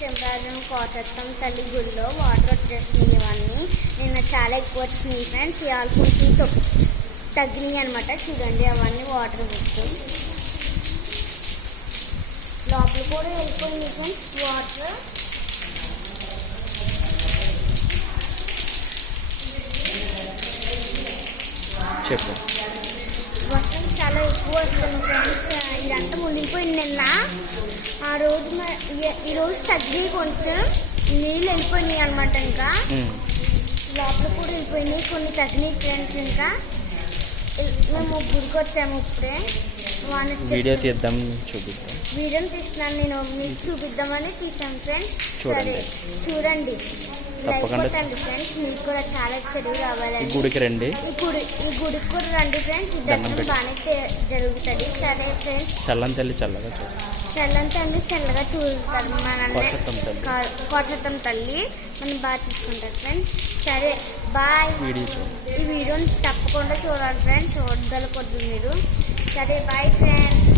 చెంపారం కోటత్తం తల్లి గుడిలో వాటర్ వచ్చేసినాయి. ఇవన్నీ నిన్న చాలా ఎక్కువ వచ్చినాయి ఫ్రెండ్స్. ఇవాళ కొంచెం తగ్గినాయి అనమాట. చూడండి అవన్నీ వాటర్ బుక్స్ లోపల కూడా వెళ్ళిపోయింది ఫ్రెండ్స్ వాటర్. చెప్పు. వర్షం చాలా ఎక్కువ వస్తుంది ఫ్రెండ్స్. ఇదంతా మునిగిపోయింది నిన్న. ఆ రోజు ఈరోజు తగ్గి కొంచెం నీళ్ళు వెళ్ళిపోయినాయి అనమాట. ఇంకా లోపల కూడా వెళ్ళిపోయినాయి, కొన్ని తగ్గినాయి ఫ్రెండ్స్. ఇంకా మేము గుడికి వచ్చాము ఇప్పుడే. వీడియో తీద్దాం చూపిద్దాం. వీడియోని తీస్తున్నాను నేను, మీకు చూపిద్దామని తీసాను ఫ్రెండ్స్. సరే చూడండి, అయిపోతుంది ఫ్రెండ్స్. మీకు కూడా చాలా చెరువు రావాలండి. గుడికి రండి, ఈ గుడికి కూడా రండి ఫ్రెండ్స్. దర్శనం బాగానే జరుగుతుంది. సరే ఫ్రెండ్స్. చల్లని తల్లి చల్లగా చూస్తాం. చల్లని తల్లి చల్లగా చూస్తారు మన కోటసత్తం తల్లి మనం బాగా చూసుకుంటారు ఫ్రెండ్స్. సరే బాయ్. ఈ వీడియోని తప్పకుండా చూడాలి ఫ్రెండ్స్, వద్దలు కొద్దు మీరు. సరే బాయ్ ఫ్రెండ్స్.